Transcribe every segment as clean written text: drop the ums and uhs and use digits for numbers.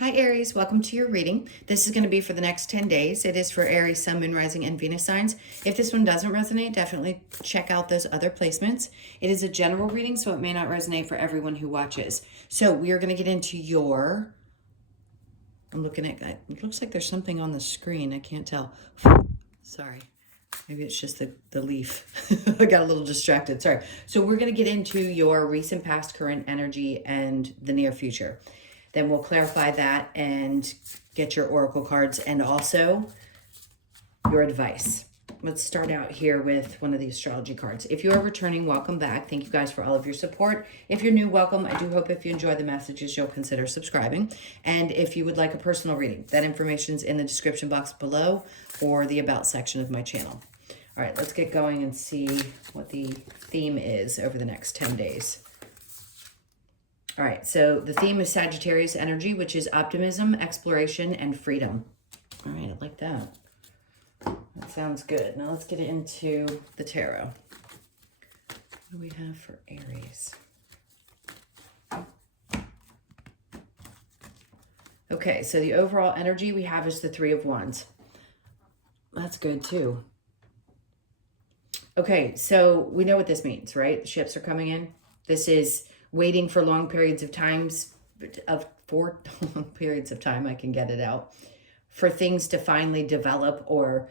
Hi Aries, welcome to your reading. This is going to be for the next 10 days. It is for Aries, Sun, Moon, Rising, and Venus signs. If this one doesn't resonate, definitely check out those other placements. It is a general reading, so it may not resonate for everyone who watches. So we are going to get into your... I'm looking at... It looks like there's something on the screen. I can't tell. Sorry. Maybe it's just the leaf. I got a little distracted. Sorry. So we're going to get into your recent, past, current energy and the near future. Then we'll clarify that and get your oracle cards and also your advice. Let's start out here with one of the astrology cards. If you are returning, welcome back. Thank you guys for all of your support. If you're new, welcome. I do hope if you enjoy the messages, you'll consider subscribing. And if you would like a personal reading, that information's in the description box below or the about section of my channel. All right, let's get going and see what the theme is over the next 10 days. All right, so the theme is Sagittarius energy, which is optimism, exploration, and freedom. All right, I like that. That sounds good. Now let's get into the tarot. What do we have for Aries? Okay, so the overall energy we have is the Three of Wands. That's good too. Okay, so we know what this means, right? The ships are coming in. This is waiting for long periods of for long periods of time, I can get it out, for things to finally develop or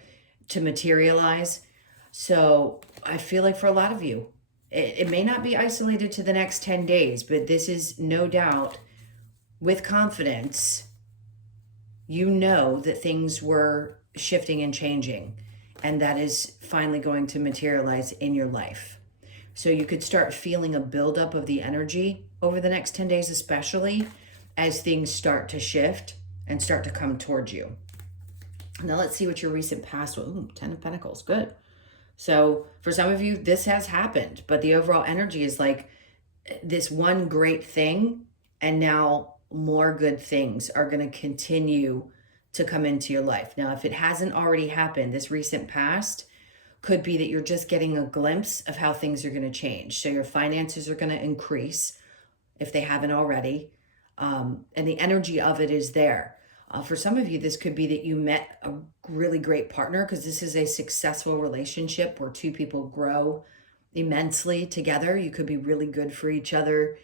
to materialize. So I feel like for a lot of you, it may not be isolated to the next 10 days, but this is no doubt with confidence, you know that things were shifting and changing, and that is finally going to materialize in your life. So you could start feeling a buildup of the energy over the next 10 days, especially as things start to shift and start to come towards you. Now let's see what your recent past was. Ooh, 10 of Pentacles, good. So for some of you, this has happened, but the overall energy is like this one great thing, and now more good things are going to continue to come into your life. Now, if it hasn't already happened, this recent past could be that you're just getting a glimpse of how things are going to change. So your finances are going to increase if they haven't already. And the energy of it is there. For some of you, this could be that you met a really great partner, because this is a successful relationship where two people grow immensely together. You could be really good for each other,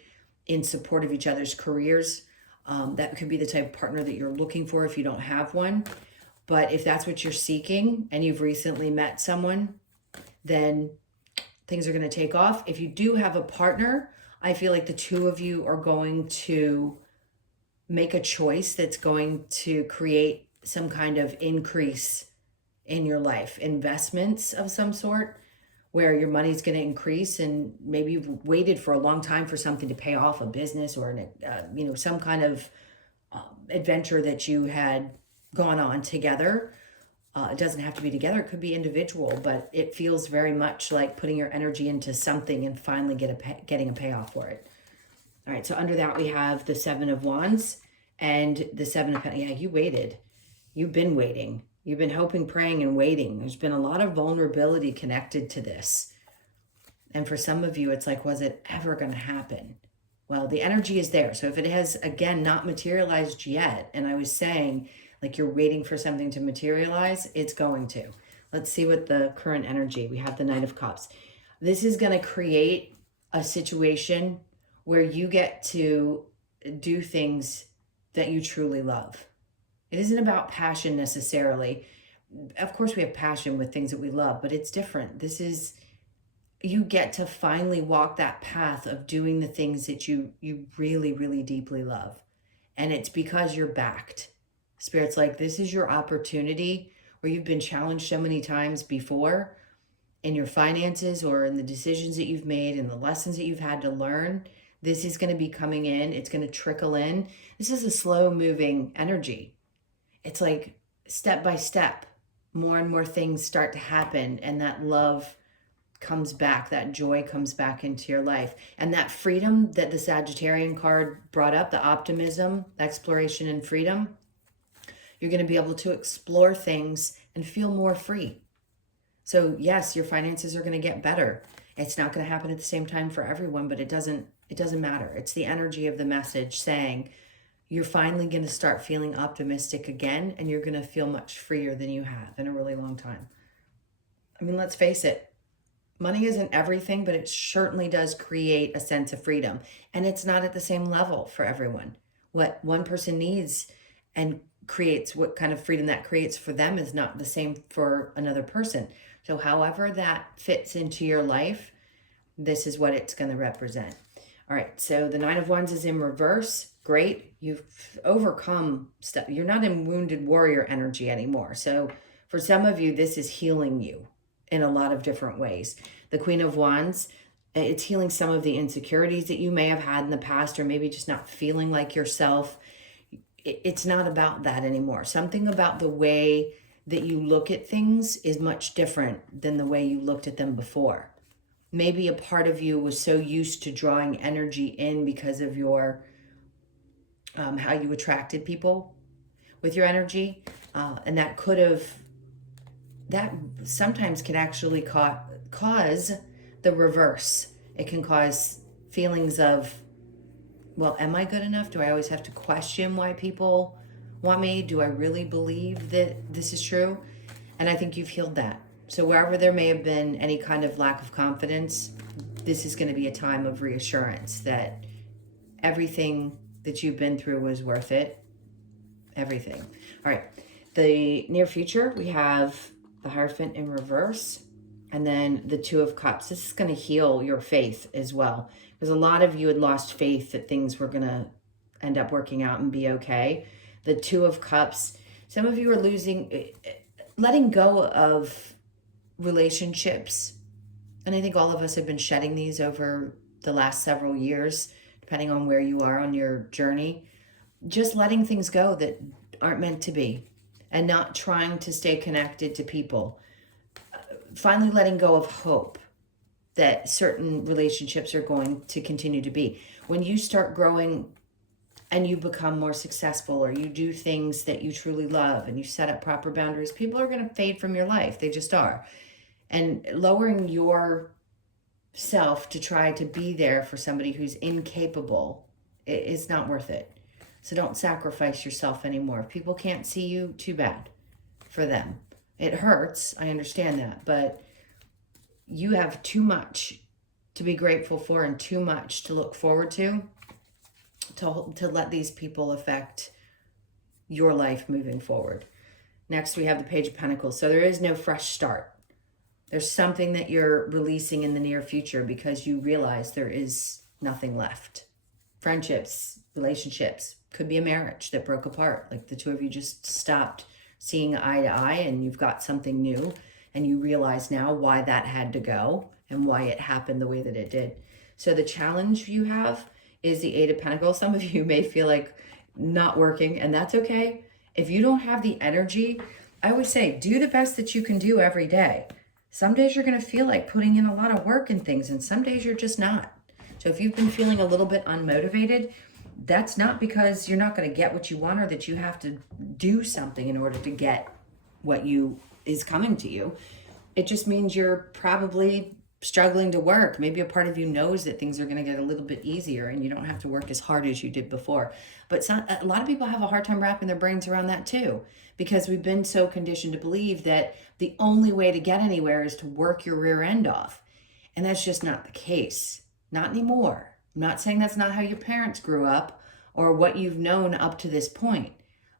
in support of each other's careers. That could be the type of partner that you're looking for if you don't have one. But if that's what you're seeking and you've recently met someone, then things are going to take off. If you do have a partner, I feel like the two of you are going to make a choice that's going to create some kind of increase in your life, investments of some sort, where your money's going to increase, and maybe you've waited for a long time for something to pay off, a business or some kind of adventure that you had gone on together. It doesn't have to be together, it could be individual, but it feels very much like putting your energy into something and finally getting a payoff for it. All right, so under that we have the Seven of Wands and the Seven of Pentacles. Yeah, you waited. You've been waiting. You've been hoping, praying, and waiting. There's been a lot of vulnerability connected to this. And for some of you, it's like, was it ever going to happen? Well, the energy is there. So if it has, again, not materialized yet, and I was saying, like you're waiting for something to materialize, it's going to. Let's see what the current energy. We have the Knight of Cups. This is going to create a situation where you get to do things that you truly love. It isn't about passion necessarily. Of course, we have passion with things that we love, but it's different. This is, you get to finally walk that path of doing the things that you really, really deeply love. And it's because you're backed. Spirit's like, this is your opportunity, where you've been challenged so many times before in your finances or in the decisions that you've made and the lessons that you've had to learn. This is going to be coming in. It's going to trickle in. This is a slow moving energy. It's like step by step, more and more things start to happen, and that love comes back, that joy comes back into your life. And that freedom that the Sagittarian card brought up, the optimism, exploration, and freedom, you're going to be able to explore things and feel more free. So yes, your finances are going to get better. It's not going to happen at the same time for everyone, but it doesn't matter. It's the energy of the message saying, you're finally going to start feeling optimistic again, and you're going to feel much freer than you have in a really long time. I mean, let's face it, money isn't everything, but it certainly does create a sense of freedom. And it's not at the same level for everyone. What one person needs and creates, what kind of freedom that creates for them, is not the same for another person. So however that fits into your life, this is what it's going to represent. All right, so the Nine of Wands is in reverse. Great. You've overcome stuff. You're not in wounded warrior energy anymore. So for some of you, this is healing you in a lot of different ways. The Queen of Wands, it's healing some of the insecurities that you may have had in the past, or maybe just not feeling like yourself. It's not about that anymore. Something about the way that you look at things is much different than the way you looked at them before. Maybe a part of you was so used to drawing energy in because of your how you attracted people with your energy, and that could have, that sometimes can actually cause the reverse. It can cause feelings of, well, am I good enough? Do I always have to question why people want me? Do I really believe that this is true? And I think you've healed that. So wherever there may have been any kind of lack of confidence, this is going to be a time of reassurance that everything that you've been through was worth it. Everything. All right. The near future, we have the Hierophant in reverse, and then the Two of Cups. This is going to heal your faith as well, because a lot of you had lost faith that things were going to end up working out and be okay. The Two of Cups, some of you are letting go of relationships, and I think all of us have been shedding these over the last several years, depending on where you are on your journey. Just letting things go that aren't meant to be, and not trying to stay connected to people. Finally letting go of hope that certain relationships are going to continue to be. When you start growing and you become more successful, or you do things that you truly love and you set up proper boundaries, people are going to fade from your life. They just are. And lowering yourself to try to be there for somebody who's incapable is not worth it. So don't sacrifice yourself anymore. If people can't see you, too bad for them. It hurts, I understand that, but you have too much to be grateful for and too much to look forward to let these people affect your life moving forward. Next, we have the Page of Pentacles. So there is no fresh start. There's something that you're releasing in the near future because you realize there is nothing left. Friendships, relationships, could be a marriage that broke apart. Like the two of you just stopped seeing eye to eye, and you've got something new, and you realize now why that had to go and why it happened the way that it did. So the challenge you have is the Eight of Pentacles. Some of you may feel like not working, and that's okay. If you don't have the energy, I would say do the best that you can do every day. Some days you're going to feel like putting in a lot of work and things, and some days you're just not. So if you've been feeling a little bit unmotivated, that's not because you're not going to get what you want or that you have to do something in order to get what is coming to you. It just means you're probably struggling to work. Maybe a part of you knows that things are going to get a little bit easier and you don't have to work as hard as you did before. But a lot of people have a hard time wrapping their brains around that too, because we've been so conditioned to believe that the only way to get anywhere is to work your rear end off. And that's just not the case. Not anymore. I'm not saying that's not how your parents grew up or what you've known up to this point,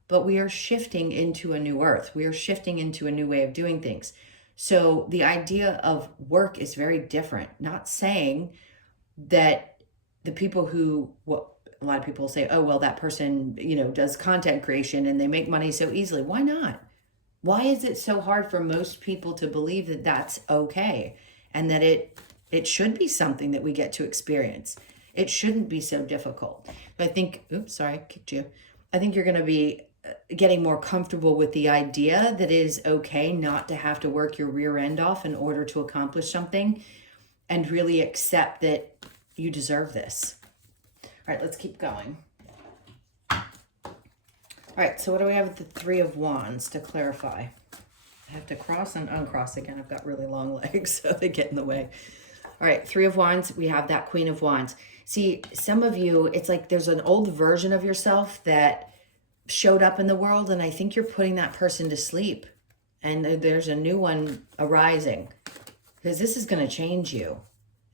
but we are shifting into a new earth. We are shifting into a new way of doing things. So the idea of work is very different. Not saying that the people who, a lot of people say, oh, well, that person, does content creation and they make money so easily. Why not? Why is it so hard for most people to believe that that's okay and that it should be something that we get to experience? It shouldn't be so difficult. But I think, oops, sorry, I kicked you. I think you're going to be getting more comfortable with the idea that it is okay not to have to work your rear end off in order to accomplish something, and really accept that you deserve this. All right, let's keep going. All right, so what do we have with the Three of Wands to clarify? I have to cross and uncross again. I've got really long legs, so they get in the way. All right, Three of Wands, we have that Queen of Wands. See, some of you, it's like there's an old version of yourself that showed up in the world, and I think you're putting that person to sleep. And there's a new one arising, because this is going to change you.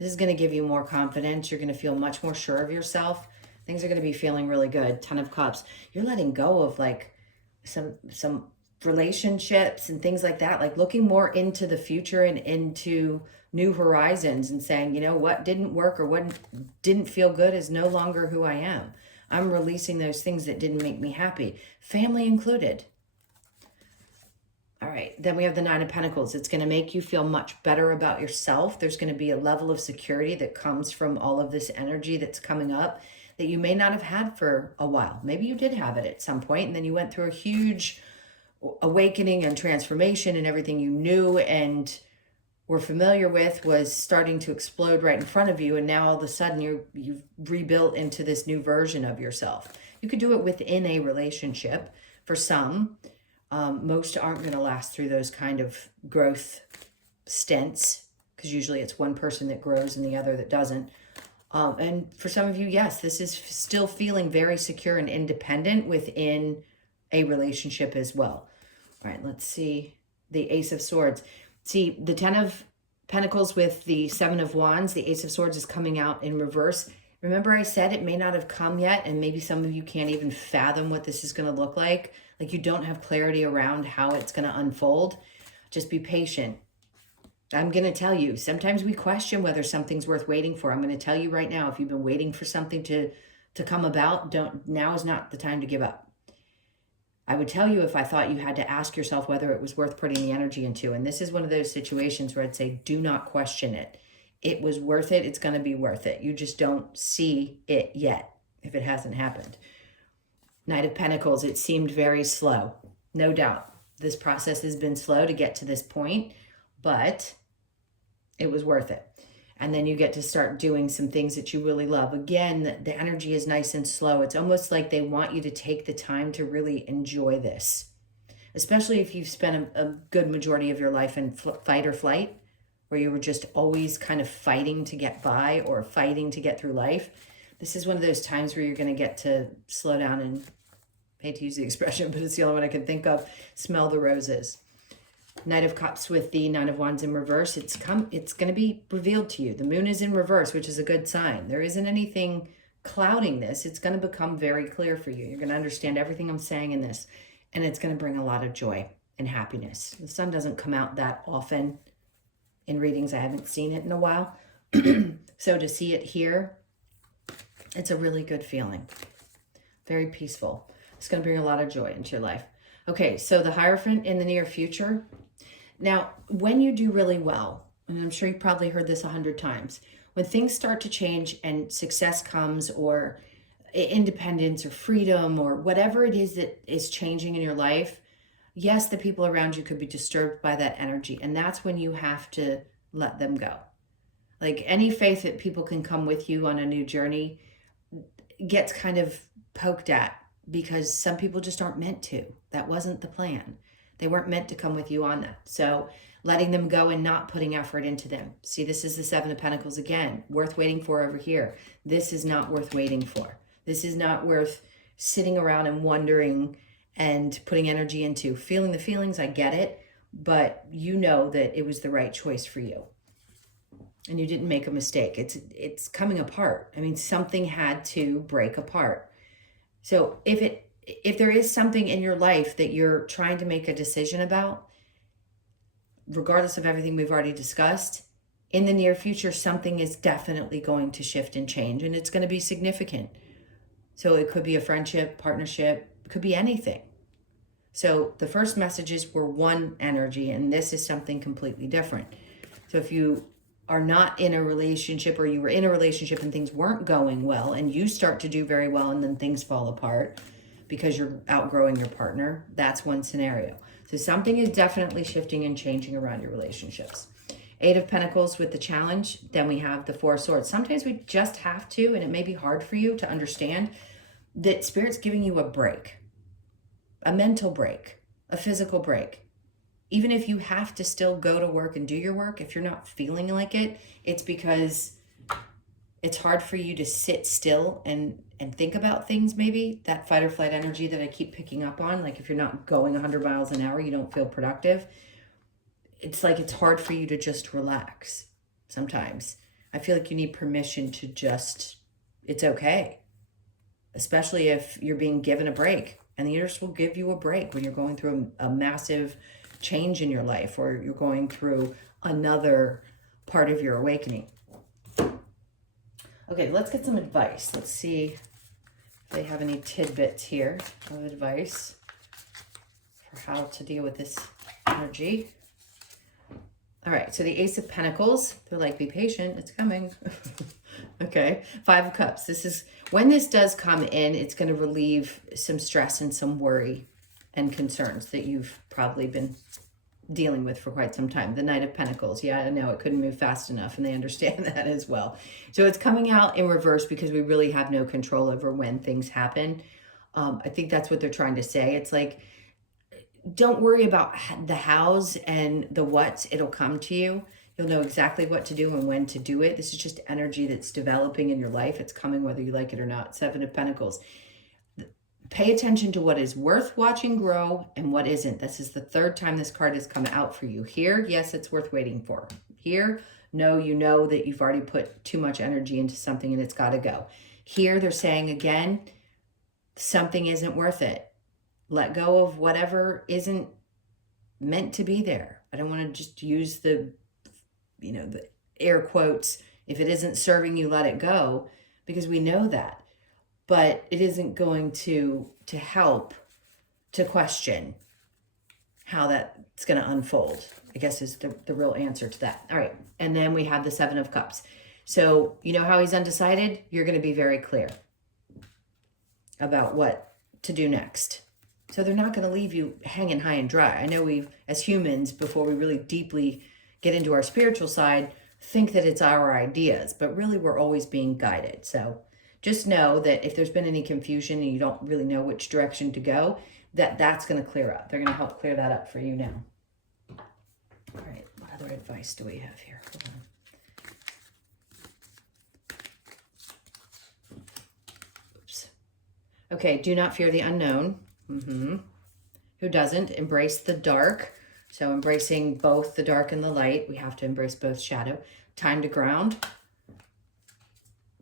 This is going to give you more confidence. You're going to feel much more sure of yourself. Things are going to be feeling really good. Ten of Cups. You're letting go of like some relationships and things like that, like looking more into the future and into new horizons and saying, you know, what didn't work or what didn't feel good is no longer who I am. I'm releasing those things that didn't make me happy, family included. All right, then we have the Nine of Pentacles. It's going to make you feel much better about yourself. There's going to be a level of security that comes from all of this energy that's coming up that you may not have had for a while. Maybe you did have it at some point, and then you went through a huge awakening and transformation, and everything you knew and were familiar with was starting to explode right in front of you, and now all of a sudden you've rebuilt into this new version of yourself. You could do it within a relationship. For some, most aren't going to last through those kind of growth stints, because usually it's one person that grows and the other that doesn't. And for some of you, yes, this is still feeling very secure and independent within a relationship as well. All right, let's see the Ace of Swords. See, the Ten of Pentacles with the Seven of Wands, the Ace of Swords is coming out in reverse. Remember I said it may not have come yet, and maybe some of you can't even fathom what this is going to look like. Like you don't have clarity around how it's going to unfold. Just be patient. I'm going to tell you, sometimes we question whether something's worth waiting for. I'm going to tell you right now, if you've been waiting for something to come about, now is not the time to give up. I would tell you if I thought you had to ask yourself whether it was worth putting the energy into. And this is one of those situations where I'd say, do not question it. It was worth it. It's going to be worth it. You just don't see it yet if it hasn't happened. Knight of Pentacles, it seemed very slow. No doubt. This process has been slow to get to this point, but it was worth it. And then you get to start doing some things that you really love. Again, the energy is nice and slow. It's almost like they want you to take the time to really enjoy this, especially if you've spent a good majority of your life in fight or flight, where you were just always kind of fighting to get by or fighting to get through life. This is one of those times where you're going to get to slow down and, I hate to use the expression, but it's the only one I can think of, smell the roses. Knight of Cups with the Nine of Wands in reverse. It's going to be revealed to you. The moon is in reverse, which is a good sign. There isn't anything clouding this. It's going to become very clear for you. You're going to understand everything I'm saying in this, and it's going to bring a lot of joy and happiness. The sun doesn't come out that often in readings. I haven't seen it in a while. So to see it here, it's a really good feeling. Very peaceful. It's going to bring a lot of joy into your life. Okay, so the Hierophant in the near future. Now, when you do really well, and I'm sure you've probably heard this 100 times, when things start to change and success comes, or independence or freedom or whatever it is that is changing in your life, yes, the people around you could be disturbed by that energy. And that's when you have to let them go. Like any faith that people can come with you on a new journey gets kind of poked at, because some people just aren't meant to. That wasn't the plan. They weren't meant to come with you on that. So letting them go and not putting effort into them. See, this is the Seven of Pentacles again. Worth waiting for over here. This is not worth waiting for. This is not worth sitting around and wondering and putting energy into. Feeling the feelings, I get it. But you know that it was the right choice for you. And you didn't make a mistake. It's coming apart. I mean, something had to break apart. So if there is something in your life that you're trying to make a decision about, regardless of everything we've already discussed, in the near future, something is definitely going to shift and change, and it's going to be significant. So it could be a friendship, partnership, it could be anything. So the first messages were one energy, and this is something completely different. So if you are not in a relationship, or you were in a relationship and things weren't going well, and you start to do very well and then things fall apart because you're outgrowing your partner, that's one scenario. So something is definitely shifting and changing around your relationships. Eight of Pentacles with the challenge. Then we have the Four of Swords. Sometimes we just have to, and it may be hard for you to understand, that Spirit's giving you a break, a mental break, a physical break. even if you have to still go to work and do your work, if you're not feeling like it, it's because it's hard for you to sit still and think about things. Maybe that fight or flight energy that I keep picking up on, like if you're not going 100 miles an hour, you don't feel productive. It's like it's hard for you to just relax sometimes. I feel like you need permission to just, it's okay, especially if you're being given a break. And the universe will give you a break when you're going through a massive change in your life, or you're going through another part of your awakening. Okay, let's get some advice. Let's see if they have any tidbits here of advice for how to deal with this energy. All right, so the Ace of Pentacles, they're like, be patient, it's coming. Okay, Five of Cups. This is, when this does come in, it's going to relieve some stress and some worry and concerns that you've probably been dealing with for quite some time. The Knight of Pentacles. Yeah, I know it couldn't move fast enough, and they understand that as well. So it's coming out in reverse because we really have no control over when things happen. I think that's what they're trying to say. It's like, don't worry about the hows and the whats. It'll come to you. You'll know exactly what to do and when to do it. This is just energy that's developing in your life. It's coming whether you like it or not. Seven of Pentacles. Pay attention to what is worth watching grow and what isn't. This is the third time this card has come out for you. Here, yes, it's worth waiting for. Here, no, you know that you've already put too much energy into something and it's got to go. Here, they're saying again, something isn't worth it. Let go of whatever isn't meant to be there. I don't want to just use the, the air quotes. If it isn't serving you, let it go, because we know that. But it isn't going to help to question how that's going to unfold, I guess is the real answer to that. All right. And then we have the Seven of Cups. So you know how he's undecided? You're going to be very clear about what to do next. So they're not going to leave you hanging high and dry. I know we, as humans, before we really deeply get into our spiritual side, think that it's our ideas, but really we're always being guided. So just know that if there's been any confusion and you don't really know which direction to go, that's going to clear up. They're going to help clear that up for you now. All right, what other advice do we have here? Hold on. Oops. Okay, do not fear the unknown. Who doesn't? Embrace the dark. So embracing both the dark and the light. We have to embrace both shadow. Time to ground.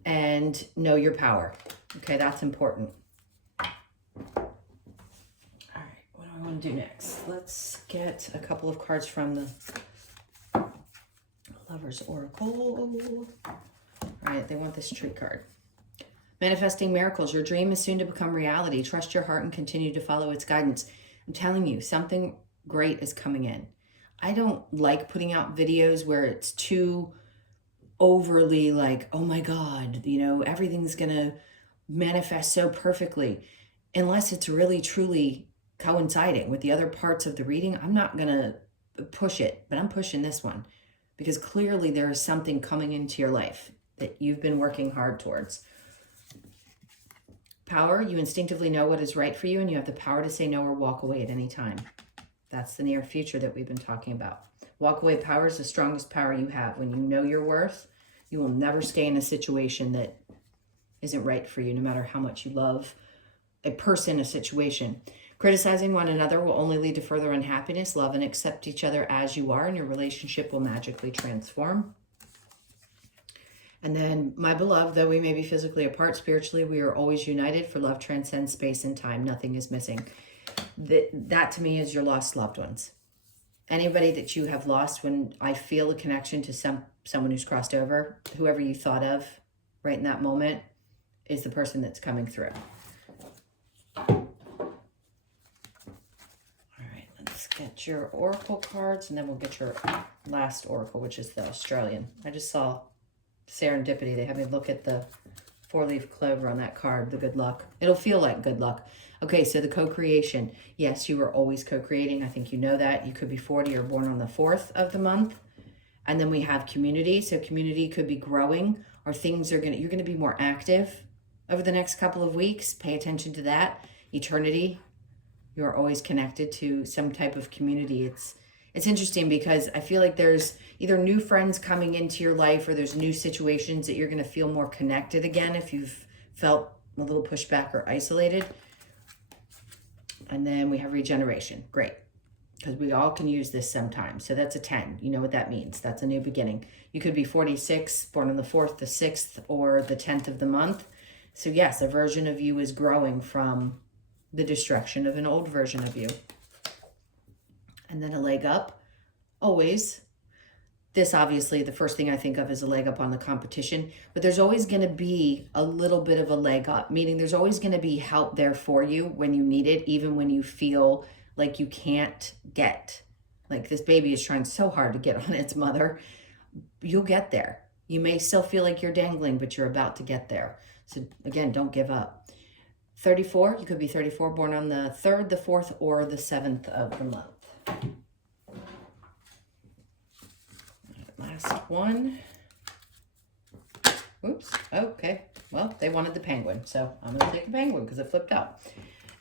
And know your power. Okay, that's important. All right, what do I want to do next? Let's get a couple of cards from the Lover's Oracle. All right, they want this tree card. Manifesting miracles. Your dream is soon to become reality. Trust your heart and continue to follow its guidance. I'm telling you, something great is coming in. I don't like putting out videos where it's too overly like, oh my God, everything's going to manifest so perfectly. Unless it's really, truly coinciding with the other parts of the reading, I'm not going to push it, but I'm pushing this one because clearly there is something coming into your life that you've been working hard towards. Power, you instinctively know what is right for you and you have the power to say no or walk away at any time. That's the near future that we've been talking about. Walk away power is the strongest power you have. When you know your worth, you will never stay in a situation that isn't right for you, no matter how much you love a person, a situation. Criticizing one another will only lead to further unhappiness. Love and accept each other as you are, and your relationship will magically transform. And then, my beloved, though we may be physically apart, spiritually, we are always united, for love transcends space and time. Nothing is missing. That to me is your lost loved ones. Anybody that you have lost, when I feel a connection to someone who's crossed over, whoever you thought of right in that moment is the person that's coming through. All right, let's get your oracle cards, and then we'll get your last oracle, which is the Australian. I just saw serendipity. They had me look at the 4-leaf clover on that card, the good luck. It'll feel like good luck. Okay, so the co-creation. Yes, you are always co-creating. I think you know that. You could be 40 or born on the 4th of the month. And then we have community. So community could be growing, or you're going to be more active over the next couple of weeks. Pay attention to that. Eternity. You're always connected to some type of community. It's interesting because I feel like there's either new friends coming into your life or there's new situations that you're going to feel more connected again if you've felt a little pushback or isolated. And then we have regeneration. Great. Because we all can use this sometimes. So that's a 10. You know what that means. That's a new beginning. You could be 46, born on the 4th, the 6th, or the 10th of the month. So yes, a version of you is growing from the destruction of an old version of you. And then a leg up, always. This obviously, the first thing I think of is a leg up on the competition, but there's always going to be a little bit of a leg up, meaning there's always going to be help there for you when you need it, even when you feel like you can't get, like this baby is trying so hard to get on its mother. You'll get there. You may still feel like you're dangling, but you're about to get there. So again, don't give up. 34, you could be 34, born on the 3rd, the 4th, or the 7th of the month. Last one. Oops. Okay. Well, they wanted the penguin, so I'm going to take the penguin because it flipped out.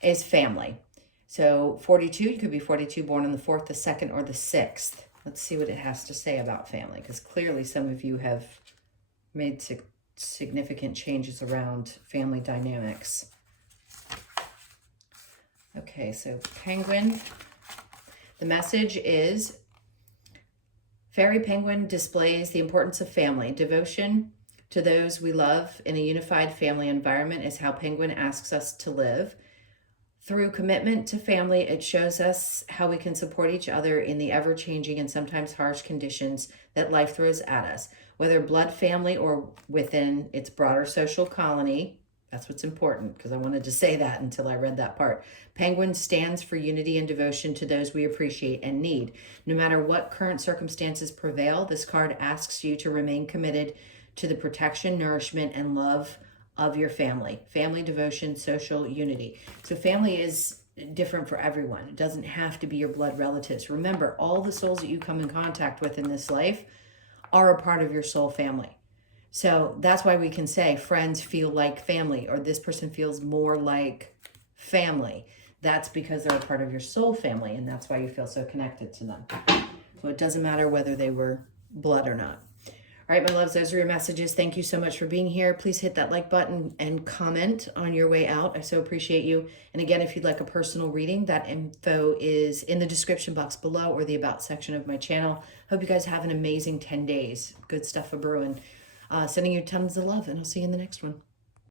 Is family. So 42, you could be 42, born on the 4th, the 2nd, or the 6th. Let's see what it has to say about family, because clearly some of you have made significant changes around family dynamics. Okay, so penguin. The message is, Fairy Penguin displays the importance of family. Devotion to those we love in a unified family environment is how Penguin asks us to live. Through commitment to family, it shows us how we can support each other in the ever-changing and sometimes harsh conditions that life throws at us. Whether blood family or within its broader social colony, that's what's important, because I wanted to say that until I read that part. Penguin stands for unity and devotion to those we appreciate and need. No matter what current circumstances prevail, this card asks you to remain committed to the protection, nourishment, and love of your family. Family, devotion, social unity. So family is different for everyone. It doesn't have to be your blood relatives. Remember, all the souls that you come in contact with in this life are a part of your soul family. So that's why we can say friends feel like family, or this person feels more like family. That's because they're a part of your soul family, and that's why you feel so connected to them. So it doesn't matter whether they were blood or not. All right, my loves, those are your messages. Thank you so much for being here. Please hit that like button and comment on your way out. I so appreciate you. And again, if you'd like a personal reading, that info is in the description box below or the about section of my channel. Hope you guys have an amazing 10 days. Good stuff a brewing. Sending you tons of love, and I'll see you in the next one.